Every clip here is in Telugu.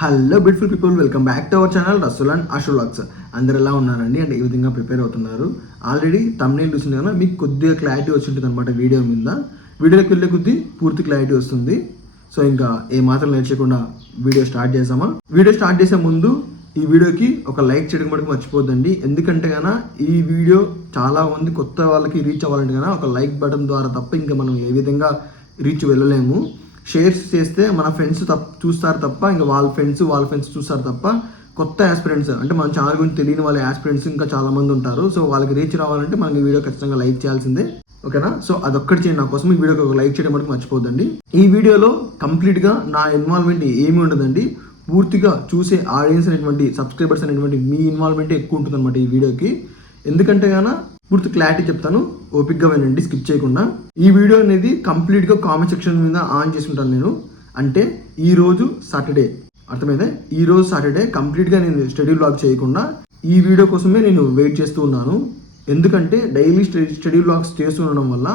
Hello beautiful people, welcome back to our channel Rasool and Ashu vlogs. అందరు ఎలా ఉన్నారండి? అంటే ఈ విధంగా ప్రిపేర్ అవుతున్నారు. ఆల్రెడీ థంబ్నెయిల్ చూసింది కదా, మీకు కొద్దిగా క్లారిటీ వచ్చి ఉంటుంది అనమాట వీడియో మీద. వీడియోకి వెళ్ళే కొద్దీ పూర్తి క్లారిటీ వస్తుంది. సో ఇంకా ఏ మాత్రం లేట్ చేయకుండా వీడియో స్టార్ట్ చేసామా. వీడియో స్టార్ట్ చేసే ముందు ఈ వీడియోకి ఒక లైక్ చేయడం మటుకు మర్చిపోద్దండి. ఎందుకంటే కన్నా ఈ వీడియో చాలా మంది కొత్త వాళ్ళకి రీచ్ అవ్వాలంటే కన్నా ఒక లైక్ బటన్ ద్వారా తప్ప ఇంకా మనం ఏ విధంగా రీచ్ వెళ్ళలేము. షేర్స్ చేస్తే మన ఫ్రెండ్స్ చూస్తారు తప్ప, ఇంకా వాళ్ళ ఫ్రెండ్స్ చూస్తారు తప్ప, కొత్త యాస్పిరెంట్స్ అంటే మన ఛానల్ గురించి తెలియని వాళ్ళ యాస్పిరెంట్స్ ఇంకా చాలా మంది ఉంటారు. సో వాళ్ళకి రీచ్ రావాలంటే మనకి ఈ వీడియో ఖచ్చితంగా లైక్ చేయాల్సిందే, ఓకేనా? సో అదొక్కటి చేయండి నా కోసం. ఈ వీడియోకి ఒక లైక్ చేయడం మటుకు మర్చిపోద్దండి. ఈ వీడియోలో కంప్లీట్గా నా ఇన్వాల్వ్మెంట్ ఏమీ ఉండదండి. పూర్తిగా చూసే ఆడియన్స్ అనేటువంటి సబ్స్క్రైబర్స్ అనేటువంటి మీ ఇన్వాల్వ్మెంట్ ఎక్కువ ఉంటుంది అనమాట ఈ వీడియోకి. ఎందుకంటే గాన పూర్తి క్లారిటీ చెప్తాను, ఓపిక్గా వినండి, స్కిప్ చేయకుండా. ఈ వీడియో అనేది కంప్లీట్గా కామెంట్ సెక్షన్ మీద ఆన్ చేసుకుంటాను నేను. అంటే ఈరోజు సాటర్డే, అర్థమైందే? ఈరోజు సాటర్డే కంప్లీట్గా నేను స్టడీ వ్లాగ్ చేయకుండా ఈ వీడియో కోసమే నేను వెయిట్ చేస్తూ ఉన్నాను. ఎందుకంటే డైలీ స్టడీ వ్లాగ్స్ చేస్తుండడం వల్ల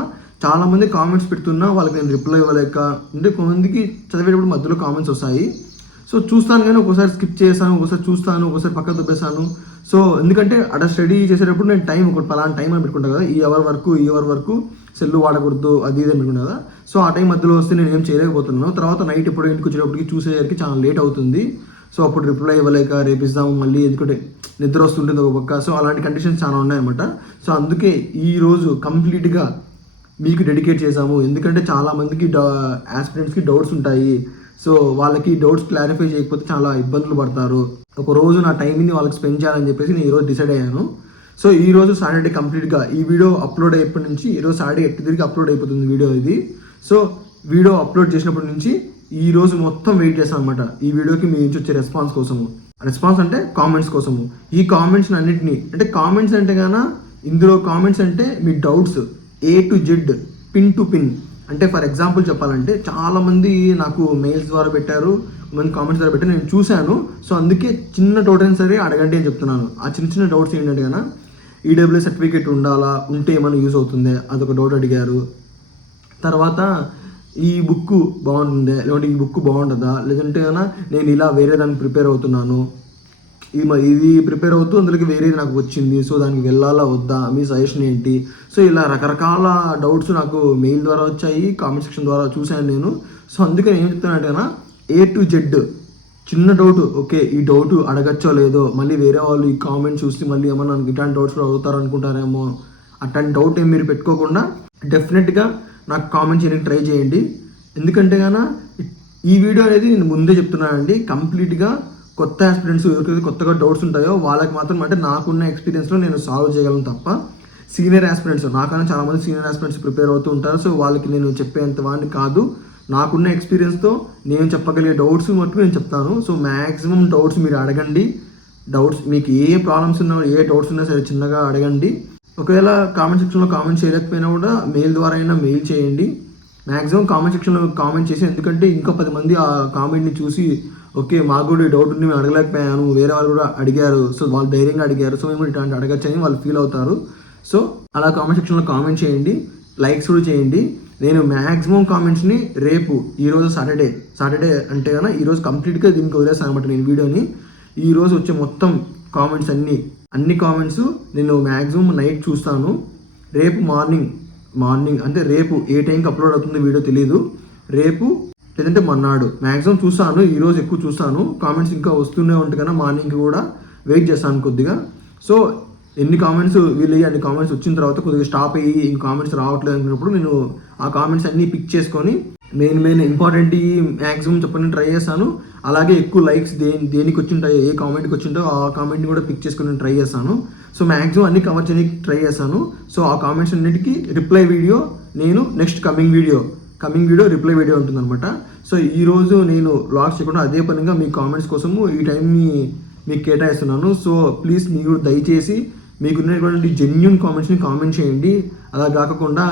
చాలామంది కామెంట్స్ పెడుతున్నా వాళ్ళకి నేను రిప్లై ఇవ్వలేక, అంటే కొంతమందికి చదివేటప్పుడు మధ్యలో కామెంట్స్ వస్తాయి. సో చూస్తాను కానీ ఒకసారి స్కిప్ చేశాను, ఒకసారి చూస్తాను, ఒకసారి పక్కకు దుబ్బేశాను. సో ఎందుకంటే అక్కడ స్టడీ చేసేటప్పుడు నేను టైం ఒక పలానా టైం అని పెట్టుకుంటాను కదా, ఈ అవర్ వరకు సెల్లు వాడకూడదు అది ఇది అని పెట్టుకుంటాను కదా. సో ఆ టైం మధ్యలో వస్తే నేను ఏం చేయలేకపోతున్నాను. తర్వాత నైట్ ఎప్పుడు ఇంటికి వచ్చేటప్పటికి చూసేసరికి చాలా లేట్ అవుతుంది. సో అప్పుడు రిప్లై ఇవ్వలేక రేపిస్తాము మళ్ళీ, ఎందుకంటే నిద్ర వస్తుంటుంది ఒక పక్క. సో అలాంటి కండిషన్స్ చాలా ఉన్నాయన్నమాట. సో అందుకే ఈరోజు కంప్లీట్గా మీకు డెడికేట్ చేశాము. ఎందుకంటే చాలామందికి ఆస్పిరెంట్స్కి డౌట్స్ ఉంటాయి. సో వాళ్ళకి డౌట్స్ క్లారిఫై చేయకపోతే చాలా ఇబ్బందులు పడతారు. ఒక రోజు నా టైంని వాళ్ళకి స్పెండ్ చేయాలని చెప్పేసి నేను ఈరోజు డిసైడ్ అయ్యాను. సో ఈరోజు సాటర్డే కంప్లీట్గా ఈ వీడియో అప్లోడ్ అయినప్పటి నుంచి ఈరోజు సాటర్డే 8 అప్లోడ్ అయిపోతుంది వీడియో ఇది. సో వీడియో అప్లోడ్ చేసినప్పటి నుంచి ఈ రోజు మొత్తం వెయిట్ చేస్తాను అనమాట ఈ వీడియోకి మీ నుంచి వచ్చే రెస్పాన్స్ కోసము. రెస్పాన్స్ అంటే కామెంట్స్ కోసము. ఈ కామెంట్స్ అన్నింటినీ, అంటే కామెంట్స్ అంటే గానా ఇందులో కామెంట్స్ అంటే మీ doubts A to Z, pin to pin. అంటే ఫర్ ఎగ్జాంపుల్ చెప్పాలంటే చాలామంది నాకు మెయిల్స్ ద్వారా పెట్టారు, మంది కామెంట్స్ ద్వారా పెట్టారు, నేను చూశాను. సో అందుకే చిన్న డౌట్ అయినా సరే అడగండి అని చెప్తున్నాను. ఆ చిన్న డౌట్స్ ఏంటంటే కన్నా ఈడబ్ల్యూఎస్ సర్టిఫికేట్ ఉంటే ఏమైనా యూజ్ అవుతుంది, అదొక డౌట్ అడిగారు. తర్వాత ఈ బుక్ బాగుంటుందే, లేదంటే ఈ బుక్ బాగుంటుందా, లేదంటే కన్నా నేను ఇలా వేరే దానికి ప్రిపేర్ అవుతున్నాను, ఇది ప్రిపేర్ అవుతూ అందులోకి వేరేది నాకు వచ్చింది, సో దానికి వెళ్ళాలా వద్దా, మీ సజెషన్ ఏంటి? సో ఇలా రకరకాల డౌట్స్ నాకు మెయిల్ ద్వారా వచ్చాయి, కామెంట్ సెక్షన్ ద్వారా చూశాను నేను. సో అందుకని ఏం చెప్తానంటే కన్నా A to Z చిన్న డౌట్, ఓకే ఈ డౌట్ అడగచ్చో లేదో, మళ్ళీ వేరే వాళ్ళు ఈ కామెంట్ చూసి మళ్ళీ ఏమన్నా ఇట్లాంటి డౌట్స్ అడుగుతారు అనుకుంటారేమో, అట్లాంటి డౌట్ ఏం మీరు పెట్టుకోకుండా డెఫినెట్గా నాకు కామెంట్ చేయడానికి ట్రై చేయండి. ఎందుకంటే కన్నా ఈ వీడియో అనేది నేను ముందే చెప్తున్నానండి, కంప్లీట్గా కొత్త ఆస్పిరెంట్స్ ఎవరికైతే కొత్తగా డౌట్స్ ఉంటాయో వాళ్ళకి మాత్రం, అంటే నాకున్న ఎక్స్పీరియన్స్లో నేను సాల్వ్ చేయగలను తప్ప సీనియర్ ఆస్పిరెంట్స్, నాకన్నా చాలామంది సీనియర్ ఆస్పిరెంట్స్ ప్రిపేర్ అవుతూ ఉంటారు. సో వాళ్ళకి నేను చెప్పేంత వాడిని కాదు. నాకున్న ఎక్స్పీరియన్స్తో నేను చెప్పగలిగే డౌట్స్ మటుకు నేను చెప్తాను. సో మ్యాక్సిమం డౌట్స్ మీరు అడగండి. డౌట్స్ మీకు ఏ ప్రాబ్లమ్స్ ఉన్నా, ఏ డౌట్స్ ఉన్నా సరే చిన్నగా అడగండి. ఒకవేళ కామెంట్ సెక్షన్లో కామెంట్ చేయలేకపోయినా కూడా మెయిల్ ద్వారా అయినా మెయిల్ చేయండి. మ్యాక్సిమం కామెంట్ సెక్షన్లో కామెంట్ చేసి, ఎందుకంటే ఇంకా 10 మంది ఆ కామెంట్ని చూసి ఓకే మాకు కూడా డౌట్ ఉంది, మేము అడగలేకపోయాను, వేరే వాళ్ళు కూడా అడిగారు, సో వాళ్ళు ధైర్యంగా అడిగారు, సో మేము ఇట్లాంటి అడగచ్చని వాళ్ళు ఫీల్ అవుతారు. సో అలా కామెంట్ సెక్షన్లో కామెంట్ చేయండి, లైక్స్ కూడా చేయండి. నేను మ్యాక్సిమం కామెంట్స్ని రేపు, ఈరోజు సాటర్డే అంటే కన్నా ఈరోజు కంప్లీట్గా దీనికి వదిలేస్తాను అనమాట నేను వీడియోని. ఈరోజు వచ్చే మొత్తం కామెంట్స్ అన్ని కామెంట్స్ నేను మ్యాక్సిమం నైట్ చూస్తాను. రేపు మార్నింగ్ అంటే రేపు ఏ టైంకి అప్లోడ్ అవుతుంది వీడియో తెలీదు. రేపు లేదంటే మన్నాడు మ్యాక్సిమం చూస్తాను. ఈరోజు ఎక్కువ చూస్తాను, కామెంట్స్ ఇంకా వస్తూనే ఉంటాయి కన్నా మార్నింగ్ కూడా వెయిట్ చేస్తాను కొద్దిగా. సో ఎన్ని కామెంట్స్ అన్ని కామెంట్స్ వచ్చిన తర్వాత కొద్దిగా స్టాప్ అయ్యి ఈ కామెంట్స్ రావట్లేదు అనుకున్నప్పుడు నేను ఆ కామెంట్స్ అన్నీ పిక్ చేసుకొని మెయిన్ ఇంపార్టెంట్ మ్యాక్సిమం చెప్పడానికి ట్రై చేస్తాను. అలాగే ఎక్కువ లైక్స్ దేనికి వచ్చింటాయో, ఏ కామెంట్కి వచ్చింటో ఆ కామెంట్ని కూడా పిక్ చేసుకొని ట్రై చేస్తాను. సో మ్యాక్సిమం అన్ని కవర్ చేయడానికి ట్రై చేస్తాను. సో ఆ కామెంట్స్ అన్నిటికీ రిప్లై వీడియో నేను next coming video reply video ఉంటుందన్నమాట. సో ఈరోజు నేను వ్లాగ్స్ చేయకుండా అదే పనిగా మీ కామెంట్స్ కోసము ఈ టైంని మీకు కేటాయిస్తున్నాను. సో ప్లీజ్ మీరు దయచేసి మీకున్నటువంటి జెన్యూన్ కామెంట్స్ని కామెంట్ చేయండి. అలా కాకుండా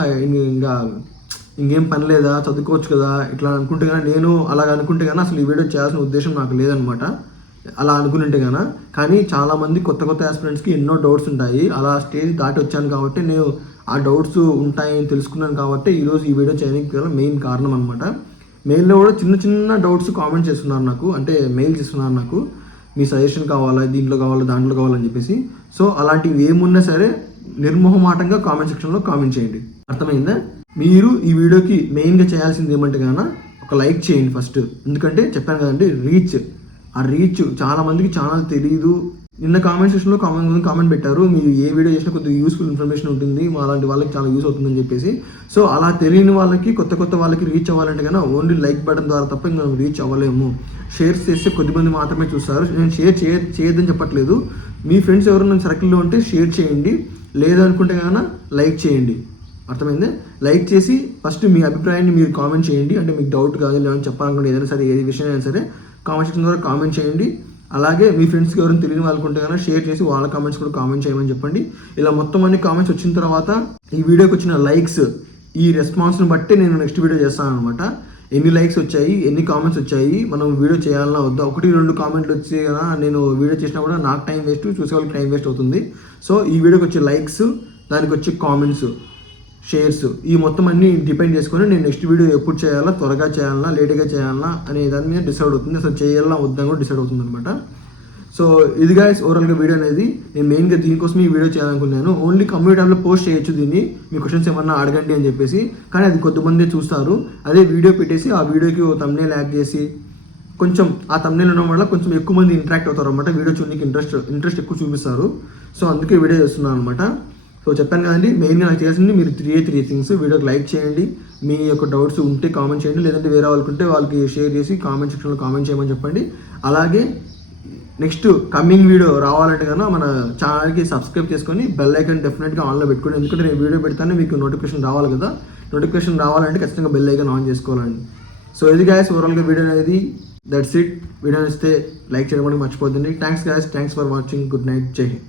ఇంకేం పని లేదా, చదువుకోవచ్చు కదా ఇట్లా అనుకుంటే కానీ, నేను అలాగ అనుకుంటే కానీ అసలు ఈ వీడియో చేయాల్సిన ఉద్దేశం నాకు లేదనమాట. అలా అనుకుంటే కానీ చాలామంది కొత్త ఆస్పిరెంట్స్కి ఎన్నో డౌట్స్ ఉంటాయి. అలా స్టేజ్ దాటి వచ్చాను కాబట్టి నేను ఆ డౌట్స్ ఉంటాయని తెలుసుకున్నాను కాబట్టి ఈరోజు ఈ వీడియో చేయడానికి మెయిన్ కారణం అనమాట. మెయిల్లో కూడా చిన్న చిన్న డౌట్స్ కామెంట్ చేస్తున్నారు నాకు, అంటే మెయిల్ చేస్తున్నారు నాకు, మీ సజెషన్ కావాలా, దీంట్లో కావాలా, దాంట్లో కావాలని చెప్పేసి. సో అలాంటివి ఏమున్నా సరే నిర్మోహమాటంగా కామెంట్ సెక్షన్లో కామెంట్ చేయండి. అర్థమైందా? మీరు ఈ వీడియోకి మెయిన్గా చేయాల్సింది ఏమంటే కన్నా ఒక లైక్ చేయండి ఫస్ట్. ఎందుకంటే చెప్పాను కదండి, ఆ రీచ్ చాలా మందికి ఛానల్ తెలియదు. నిన్న కామెంట్ సెక్షన్లో కామెంట్ పెట్టారు, మీరు ఏ వీడియో చేసినా కొద్దిగా యూస్ఫుల్ ఇన్ఫర్మేషన్ ఉంటుంది, మా అలాంటి వాళ్ళకి చాలా యూస్ అవుతుందని చెప్పేసి. సో అలా తెలియని వాళ్ళకి, కొత్త వాళ్ళకి రీచ్ అవ్వాలంటే కన్నా ఓన్లీ లైక్ బటన్ ద్వారా తప్ప ఇంకా మనం రీచ్ అవ్వలేము. షేర్ చేస్తే కొద్దిమంది మాత్రమే చూస్తారు. నేను షేర్ చేయొద్దని చెప్పట్లేదు. మీ ఫ్రెండ్స్ ఎవరైనా సర్కిల్లో ఉంటే షేర్ చేయండి, లేదనుకుంటే కన్నా లైక్ చేయండి. అర్థమైందే? లైక్ చేసి ఫస్ట్ మీ అభిప్రాయాన్ని మీరు కామెంట్ చేయండి. అంటే మీకు డౌట్ కాదు, లేదని చెప్పాలనుకుంటే ఏదైనా సరే, ఏ విషయం అయినా సరే కామెంట్ సెక్షన్ ద్వారా కామెంట్ చేయండి. అలాగే మీ ఫ్రెండ్స్కి ఎవరైనా తెలియని వాళ్ళకుంటే కన్నా షేర్ చేసి వాళ్ళ కామెంట్స్ కూడా కామెంట్ చేయమని చెప్పండి. ఇలా మొత్తం అన్ని కామెంట్స్ వచ్చిన తర్వాత ఈ వీడియోకి వచ్చిన లైక్స్, ఈ రెస్పాన్స్ని బట్టి నేను నెక్స్ట్ వీడియో చేస్తాను అనమాట. ఎన్ని లైక్స్ వచ్చాయి, ఎన్ని కామెంట్స్ వచ్చాయి, మనం వీడియో చేయాలన్నా వద్దా, 1-2 కామెంట్లు వచ్చి కదా నేను వీడియో చేసినా కూడా నాకు టైం వేస్ట్, చూసే వాళ్ళకి టైం వేస్ట్ అవుతుంది. సో ఈ వీడియోకి వచ్చే లైక్స్, దానికి వచ్చే కామెంట్స్, షేర్స్, ఈ మొత్తం అన్ని డిపెండ్ చేసుకొని నేను నెక్స్ట్ వీడియో ఎప్పుడు చేయాలా, త్వరగా చేయాలన్నా, లేట్గా చేయాలన్నా అనే దాని మీద డిసైడ్ అవుతుంది. అసలు చేయాలన్నా వద్దా కూడా డిసైడ్ అవుతుంది అనమాట. సో ఇది గైస్ ఓవరాల్గా వీడియో అనేది. నేను మెయిన్గా దీనికోసం ఈ వీడియో చేయాలనుకున్నాను. ఓన్లీ కమ్యూనిటీ ట్యాబ్లో పోస్ట్ చేయొచ్చు దీన్ని, మీ క్వశ్చన్స్ ఏమన్నా అడగండి అని చెప్పేసి. కానీ అది కొద్దిమంది చూస్తారు. అదే వీడియో పెట్టేసి ఆ వీడియోకి ఓ థంబ్నెయిల్ యాడ్ చేసి కొంచెం ఆ థంబ్నెయిల్ ఉండడం వల్ల కొంచెం ఎక్కువ మంది ఇంటరాక్ట్ అవుతారు అనమాట. వీడియో చూడడానికి ఇంట్రెస్ట్ ఎక్కువ చూపిస్తారు. సో అందుకే వీడియో చేస్తున్నాను అనమాట. సో చెప్పాను కదండి, మెయిన్గా నాకు చేయాల్సింది మీరు త్రీ థింగ్స్. వీడియోకి లైక్ చేయండి, మీ యొక్క డౌట్స్ ఉంటే కామెంట్ చేయండి, లేదంటే వేరే వాళ్ళకి ఉంటే వాళ్ళకి షేర్ చేసి కామెంట్ సెక్షన్లో కామెంట్ చేయమని చెప్పండి. అలాగే నెక్స్ట్ కమింగ్ వీడియో రావాలంటే కన్నా మన ఛానల్కి సబ్స్క్రైబ్ చేసుకొని బెల్ ఐకాన్ డెఫినెట్గా ఆన్లో పెట్టుకోండి. ఎందుకంటే నేను వీడియో పెడతానే మీకు నోటిఫికేషన్ రావాలి కదా. నోటిఫికేషన్ రావాలంటే ఖచ్చితంగా బెల్ ఐకాన్ ఆన్ చేసుకోవాలండి. సో ఇది గాయస్ ఓవరాల్గా వీడియో అనేది. That's it. వీడియో ఇస్తే లైక్ చేయడం మర్చిపోతుంది. Thanks guys, thanks for watching. Good night, Jai Hind.